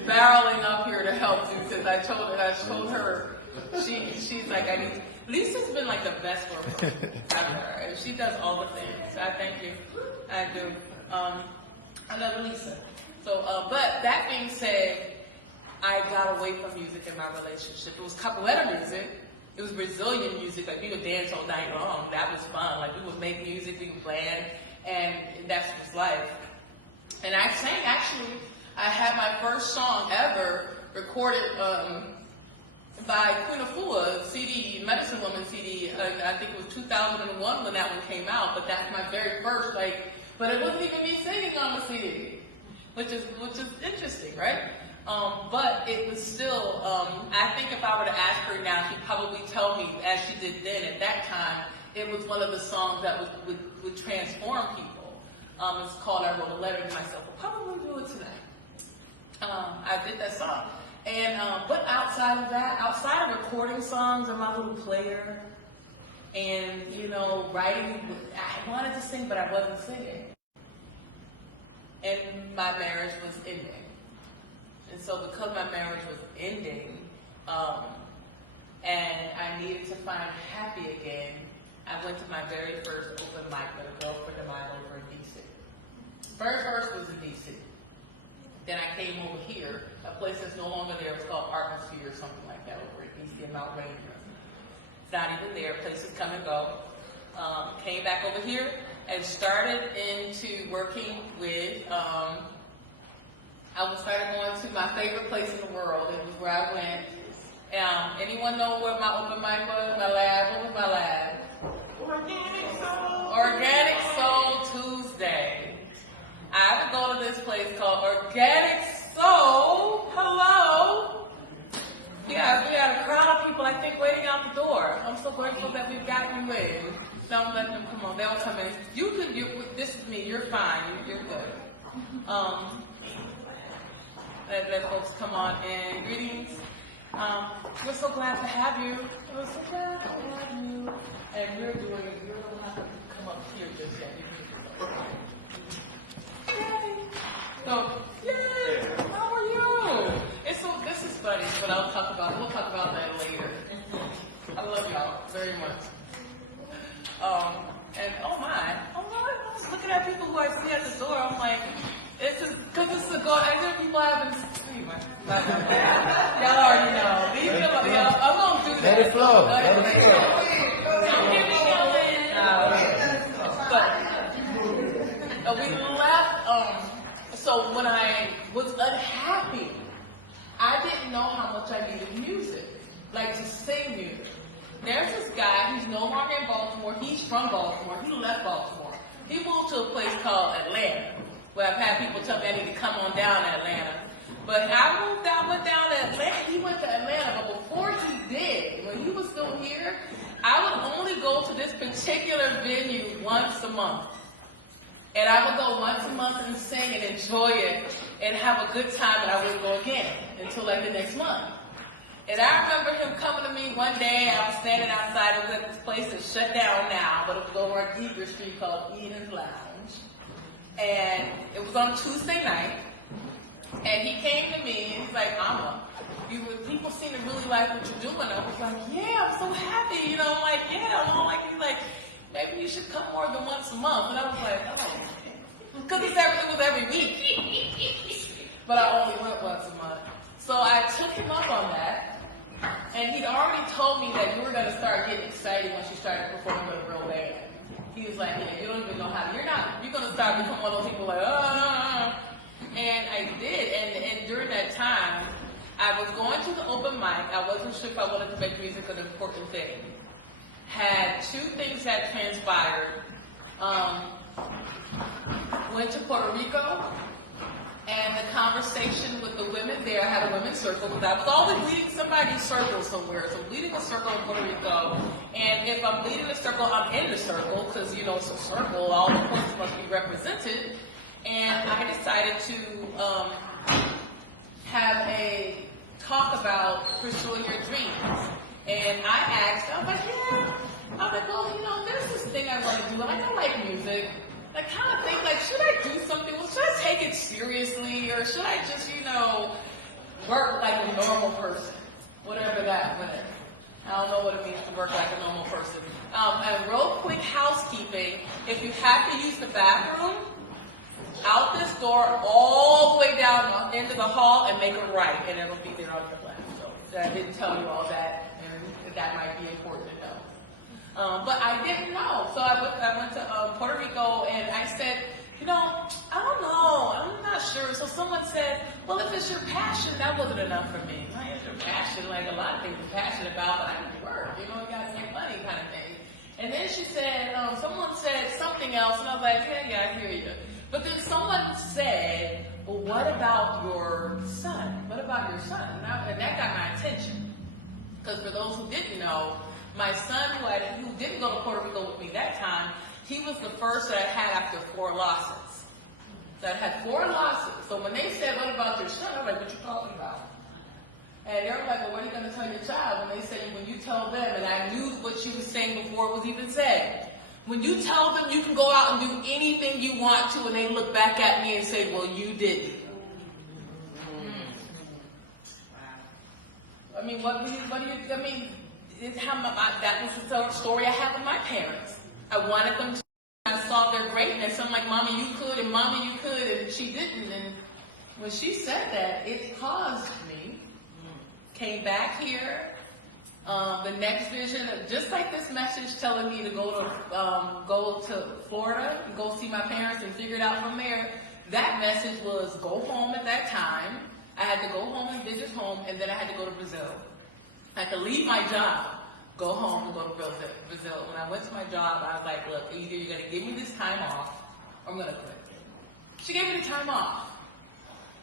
barreling up here to help you, because I told her She's like, Lisa's been like the best worker ever. And she does all the things. I thank you. I do. I love Lisa. So, but that being said, I got away from music in my relationship. It was capoeira music. It was Brazilian music. Like, we would dance all night long. That was fun. Like, we would make music, we would plan, and that's just life. And I sang, actually, I had my first song ever recorded by Queen Afua CD, Medicine Woman CD. I think it was 2001 when that one came out, but that's my very first, but it wasn't even me singing on the CD, which is interesting, right? But it was still, I think if I were to ask her now, she'd probably tell me, as she did then at that time, it was one of the songs that would transform people. It's called I Wrote a Letter to Myself. I'll probably do it tonight. I did that song. And, but outside of that, outside of recording songs on my little player, and, writing, I wanted to sing, but I wasn't singing. And my marriage was ending. And so because my marriage was ending, and I needed to find happy again, I went to my very first open mic with a girlfriend of mine over in D.C. First verse was in D.C. Then I came over here, a place that's no longer there. It's called Atmosphere or something like that over in D.C. in Mount Rainier. It's not even there. Places come and go. Came back over here and started into working with, I started going to my favorite place in the world. It was where I went. Anyone know where my open mic was? My lab? What was my lab? Organic Soul. Organic Soul Tuesday. I would go to this place called Organic Soul. Hello. Yeah, we had a crowd of people, I think, waiting out the door. I'm so grateful that we've gotten you in. Don't let them come on. They'll come in. This is me. You're fine. You're good. Let folks come on in. Greetings. We're so glad to have you. We're so glad to have you. And you're doing it. You don't have to come up here just yet. Yay! So, yay! How are you? This is funny, but we'll talk about that later. I love y'all very much. And oh my, I'm just looking at people who I see at the door. I'm like, because this is a goal. I know people haven't. Anyway, y'all already know. Leave me alone. Y'all, I'm gonna do that. Let it flow. Let it flow. Don't get me going. But we left. So when I was unhappy, I didn't know how much I needed music, like to sing music. There's this guy, he's no longer in Baltimore. He's from Baltimore. He left Baltimore. He moved to a place called Atlanta, where I've had people tell me I need to come on down to Atlanta. But I went down to Atlanta. He went to Atlanta, but before he did, when he was still here, I would only go to this particular venue once a month. And I would go once a month and sing and enjoy it and have a good time, and I wouldn't go again until like the next month. And I remember him coming to me one day. I was standing outside. It was at this place that's shut down now, but it was over on Deeper Street called Eden's Lounge. And it was on a Tuesday night. And he came to me and he's like, Amma, people seem to really like what you're doing. I was like, yeah, I'm so happy. He's like, maybe you should come more than once a month. And I was like, oh, because it was every week. But I only went once a month. So I took him up on that. And he'd already told me that you were going to start getting excited once you started performing with a real band. He was like, yeah, you don't even know how. You're going to start becoming one of those people like, And I did. And during that time, I was going to the open mic. I wasn't sure if I wanted to make music an important thing. Had two things that transpired. Went to Puerto Rico. And the conversation with the women there, I had a women's circle, because I was always leading somebody's circle somewhere. So leading a circle in Puerto Rico, and if I'm leading a circle, I'm in the circle, because, it's a circle, all the points must be represented. And I decided to have a talk about pursuing your dreams. And I was like, well, there's this thing I want to do. I like music. I kind of think, should I do something? Well, should I take it seriously? Or should I just, work like a normal person? Whatever that was. I don't know what it means to work like a normal person. And real quick housekeeping, if you have to use the bathroom, out this door, all the way down into the hall, and make a right, and it'll be there on your left. So I didn't tell you all that, and that might be important to know. But I didn't know, so I went to Puerto Rico, and I said, you know, I don't know, I'm not sure. So someone said, well, if it's your passion, that wasn't enough for me. Like, it's your passion, like a lot of things I'm passionate about, but I need to work, you know, you gotta make money kind of thing. And then she said, someone said something else, and I was like, yeah, I hear you. But then someone said, well, what about your son? What about your son? And that got my attention. Because for those who didn't know, my son, who didn't go to Puerto Rico with me that time, he was the first that I had after 4 losses. So I had 4 losses. So when they said, what about your son? I'm like, what you talking about? And they were like, well, what are you going to tell your child? And they said, when you tell them, and I knew what she was saying before it was even said. When you tell them you can go out and do anything you want to, and they look back at me and say, well, you didn't. I mean, that was the story I had with my parents. I wanted them to, I saw their greatness. I'm like, Mommy, you could, and Mommy, you could, and she didn't. And when she said that, it caused me, came back here, the next vision, just like this message telling me to go to Florida and go see my parents and figure it out from there. That message was go home at that time. I had to go home and visit home, and then I had to go to Brazil. I could leave my job, go home and go to Brazil. When I went to my job, I was like, look, either you're going to give me this time off, or I'm going to quit. She gave me the time off.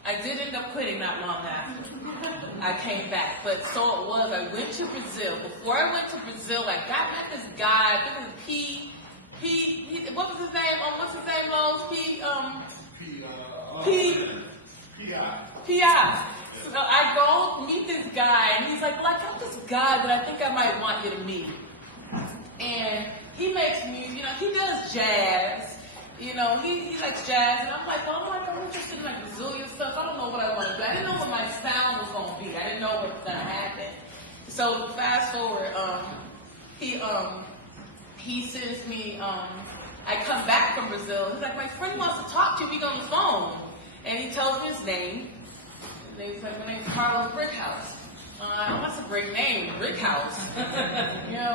I did end up quitting not long after. I came back, but so it was. I went to Brazil. Before I went to Brazil, I got met this guy. I think it was what was his name? What's his name, Lowe's? P.I. So I go meet this guy, and he's like, well, I got this guy that I think I might want you to meet. And he makes music, you know, he does jazz. You know, he likes jazz, and I'm like, I'm interested in like Brazilian stuff. I don't know what I want to do. I didn't know what my sound was going to be. I didn't know what was going to happen. So fast forward, he sends me, I come back from Brazil. He's like, my friend wants to talk to you. We go on the phone. And he tells me his name. My name's Carlos Brickhouse. What's a great name? Brickhouse. You know,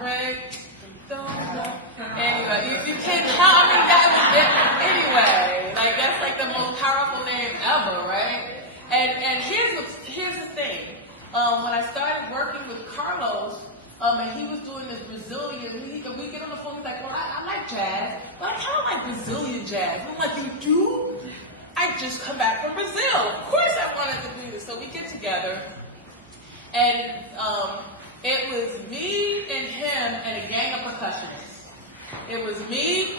Brick. Anyway, you can't tell me that. Anyway, like that's like the most powerful name ever, right? And here's the thing. When I started working with Carlos, and he was doing this Brazilian, we get on the phone, he's like, well, I like jazz, but I kind of like Brazilian jazz. I'm like, you do? I just come back from Brazil. Of course I wanted to do this. So we get together, and it was me and him and a gang of percussionists. It was me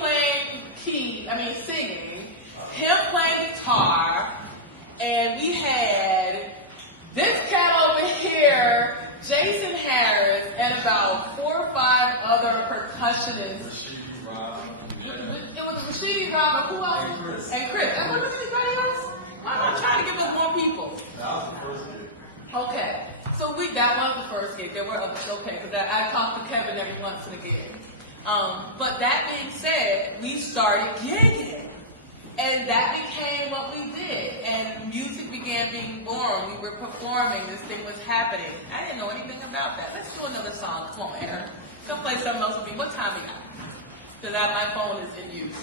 singing, him playing guitar, and we had this cat over here, Jason Harris, and about 4 or 5 other percussionists. It was Rashidi Robert, who else? And Chris. And wasn't anybody else? I'm not trying to give us more people. That was the first gig. Okay. So that was the first gig. There were others, okay, because I talked to Kevin every once and again. But that being said, we started gigging. And that became what we did. And music began being born. We were performing. This thing was happening. I didn't know anything about that. Let's do another song. Come on, Aaron. Come play something else with me. What time we got? Because my phone is in use.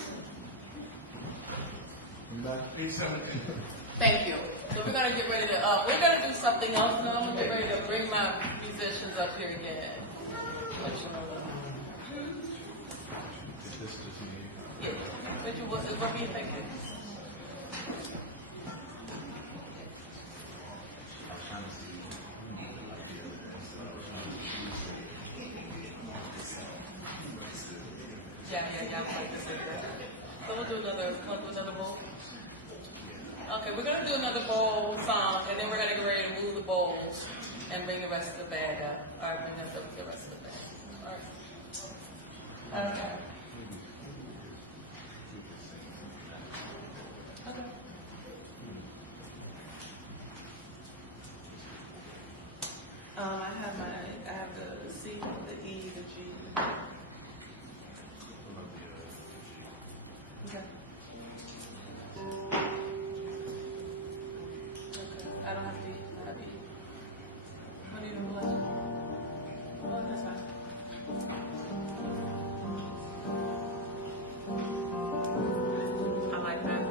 Thank you. So we're going to get ready to, we're going to do something else now. I'm going to get ready to bring my musicians up here again. Yeah. What were you thinking? Yeah. So we'll do another bowl. Okay, we're gonna do another bowl song, and then we're gonna get ready to move the bowls and bring the rest of the band up. All right, bring up the rest of the band. All right. Okay. I have the Okay. I don't have to eat. I have to eat. What do you want? Oh, that's fine. I like that.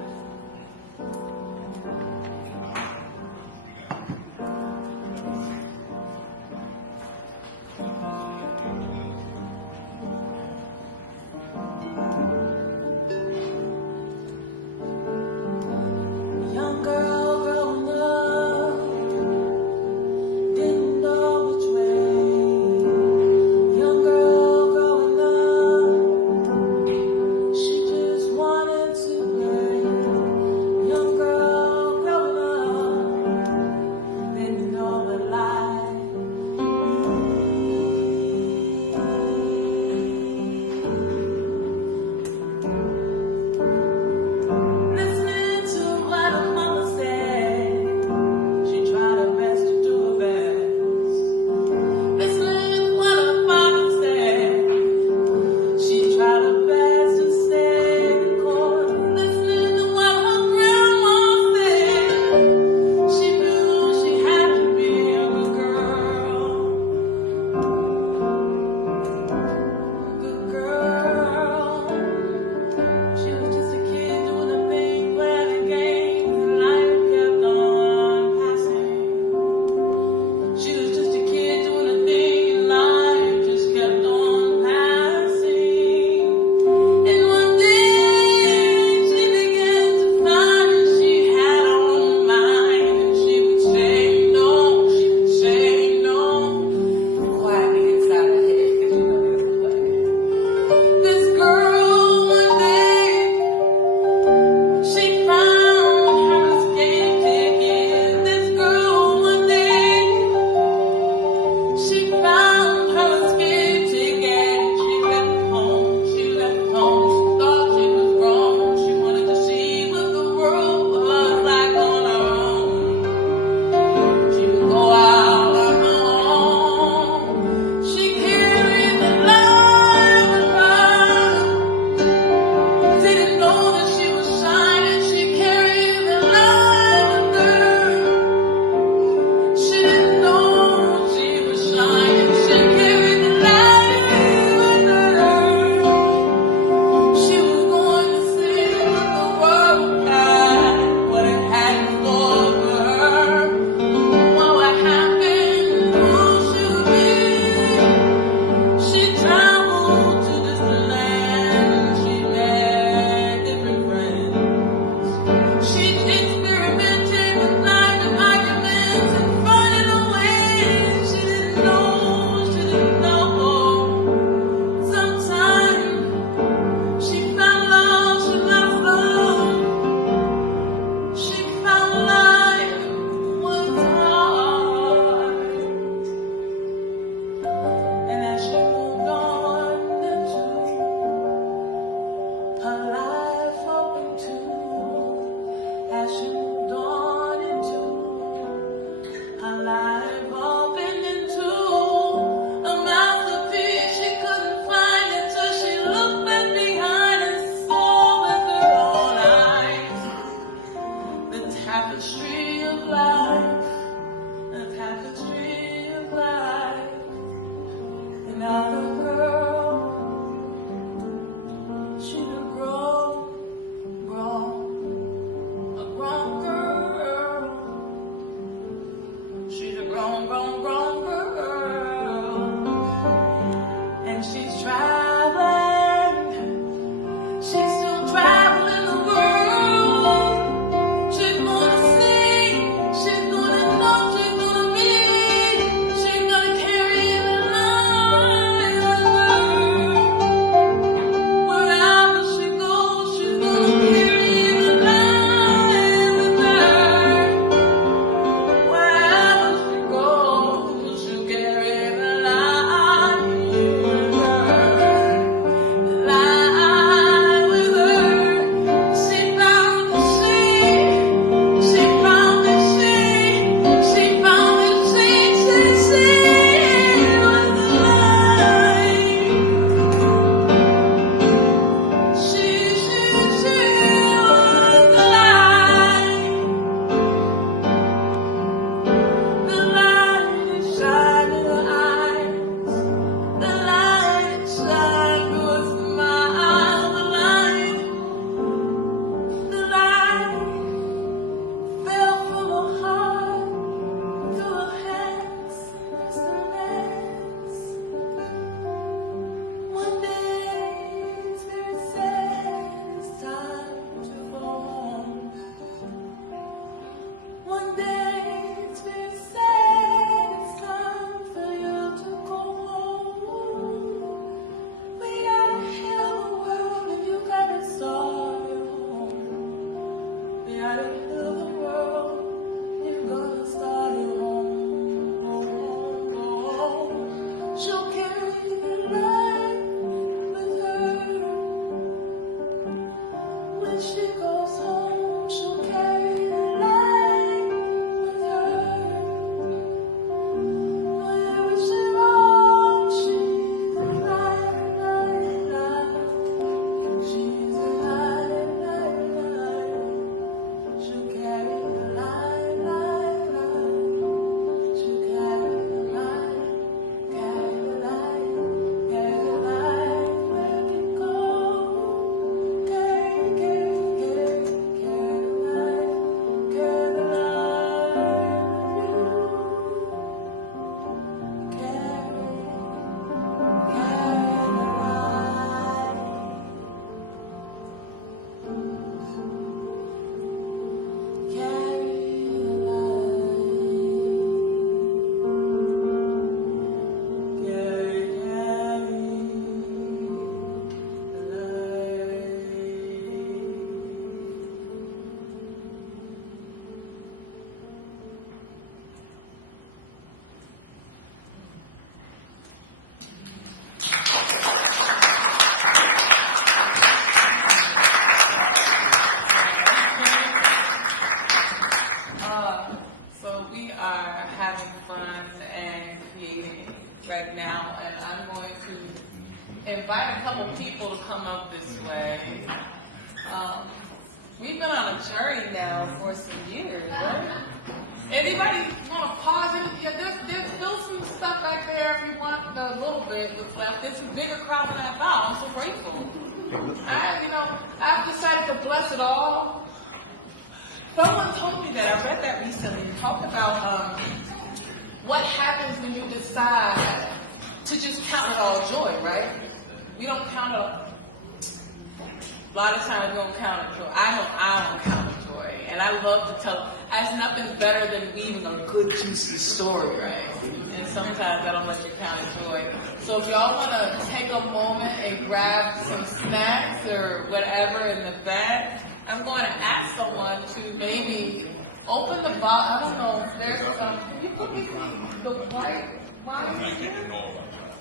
invite a couple people to come up this way. We've been on a journey now for some years, right? Anybody want to pause it? Yeah, there's still some stuff back there if you want a little bit that's left. There's a bigger crowd than I thought. I'm so grateful. I've decided to bless it all. Someone told me that. I read that recently. It talked about what happens when you decide to just count it all joy, right? We don't count it all. A lot of times we don't count it joy. I don't count it joy. And I love to tell, there's nothing better than weaving a good, juicy story, right? And sometimes I don't let you count it joy. So if y'all want to take a moment and grab some snacks or whatever in the back, I'm going to ask someone to maybe open the box. I don't know if there's some. Can you put me the white wine here?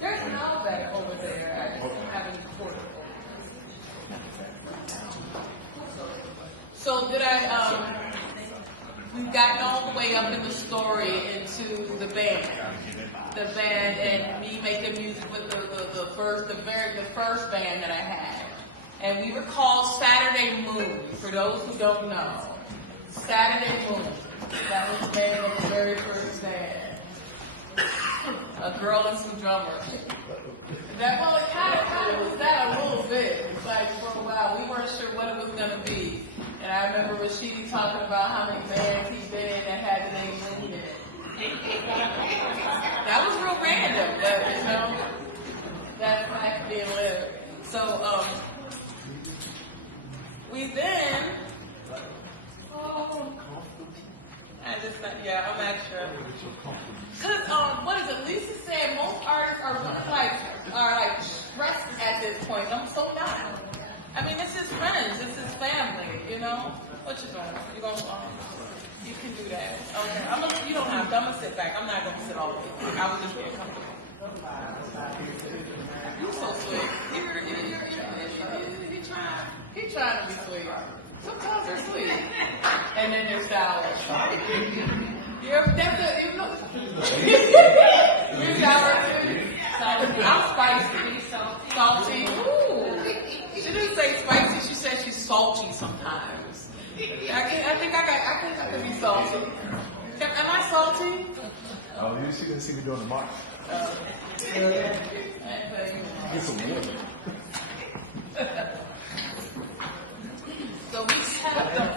There's an Malbec over there. I just don't have any portable. So we've gotten all the way up in the story into the band. The band and me making music with the first band that I had. And we were called Saturday Moon, for those who don't know. Saturday Moon. That was the name of the very first band. A girl and some drummers. Well, it kind of was that a little bit. It's like for a while, we weren't sure what it was going to be. And I remember Rashidi talking about how many bands he's been in that had the name Moon in it. That was real random, but that's life being lived. So, we then, I'm extra. Cause, what is it? Lisa said most artists are really stressed at this point. I'm so not. I mean, it's his friends, it's his family, you know? What you doing? You can do that. Okay, you don't have to. I'm gonna sit back. I'm not gonna sit all the way. I was just being comfortable. You're so sweet. He's trying to be sweet. Sometimes they're sweet. And then they're sour. You're sour too. I'm spicy. Salty. Ooh. She didn't say spicy. She said she's salty sometimes. I think I can be salty. Am I salty? Oh, she didn't see me doing the march. Get some wood. So we have them.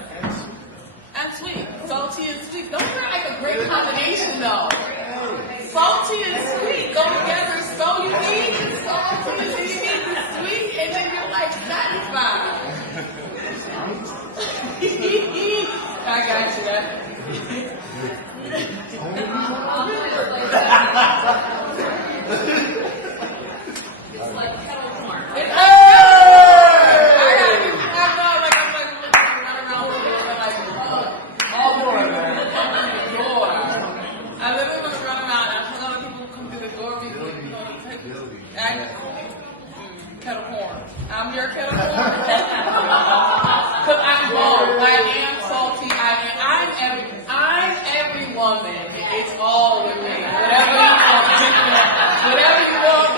And sweet. Salty and sweet. Those are like a great combination though. Salty and sweet go together so unique. Salty and unique and sweet, and then you're like satisfied. I got you. It's like kettle corn. Kettle corn. I'm your kettle corn. Because I'm bold. I am salty. I'm every woman. It's all with me. Whatever you want.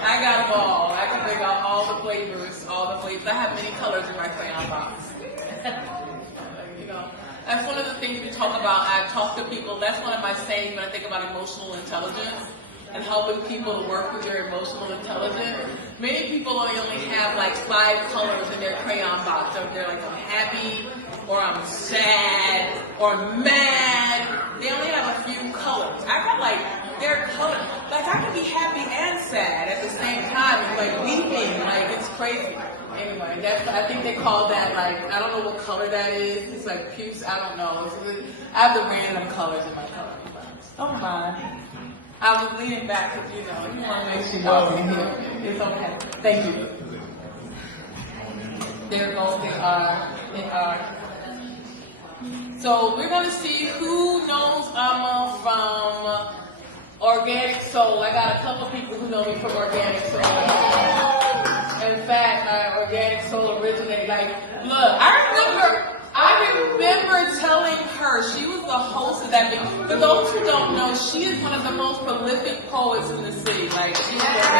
I got them all. I can bring out all the flavors. I have many colors in my crayon box. That's one of the things we talk about. I talk to people. That's one of my sayings when I think about emotional intelligence and helping people to work with their emotional intelligence. Many people only have like 5 colors in their crayon box. So they're like, I'm happy, or I'm sad, or I'm mad. They only have a few colors. I got like their color. Like I can be happy and sad at the same time. It's like weeping. Like it's crazy. Anyway, I think they call that like, I don't know what color that is. It's like puce, I don't know. I have the random colors in my color box. Don't mind. I was leaning back because, you want to make sure y'all can hear. It's okay. Thank you. There goes they are. So we're going to see who knows Amma from Organic Soul. I got a couple people who know me from Organic Soul. In fact, Organic Soul originated, look, I remember telling her, she was the host of that. For those who don't know, she is one of the most prolific poets in the city. Like, she's sincerely.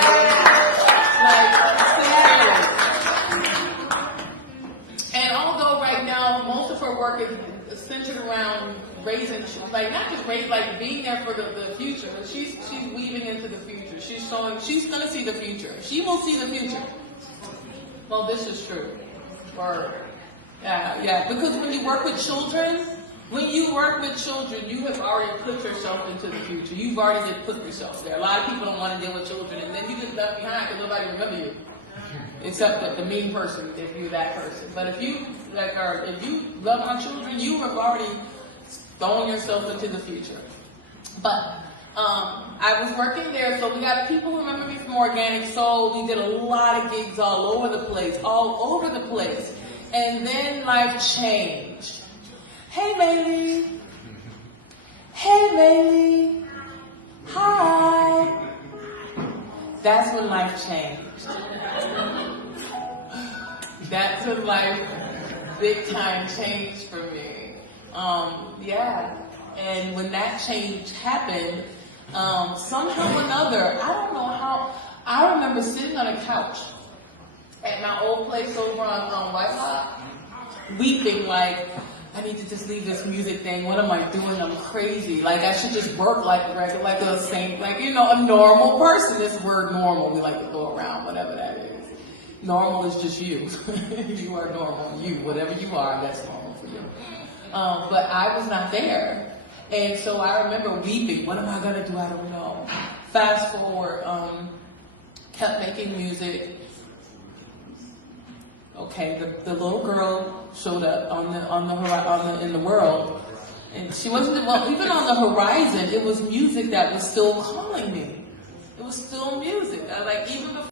And although right now most of her work is centered around raising, like not just raise, like being there for the future, but she's weaving into the future. She's showing, she's gonna see the future. She will see the future. Well, this is true. Yeah, because when you work with children, you have already put yourself into the future. You've already put yourself there. A lot of people don't want to deal with children, and then you get left behind because nobody remember you. Except the mean person, if you're that person. But if you love our children, you have already thrown yourself into the future. But I was working there, so we got people who remember me from Organic Soul. We did a lot of gigs all over the place. And then life changed. Hey, Bailey. Hey, Bailey. Hi. That's when life changed. That's when life big time changed for me. Yeah. And when that change happened, somehow or another, I don't know how, I remember sitting on a couch at my old place over on White Lock, weeping like, I need to just leave this music thing. What am I doing? I'm crazy. Like, I should just work like a regular, like a saint, like, you know, a normal person. This word normal, we like to go around, whatever that is. Normal is just you. You are normal. You, whatever you are, that's normal for you. But I was not there. And so I remember weeping. What am I going to do? I don't know. Fast forward, kept making music. Okay, the little girl showed up in the world, and she wasn't, well, even on the horizon, it was music that was still calling me. It was still music. Even before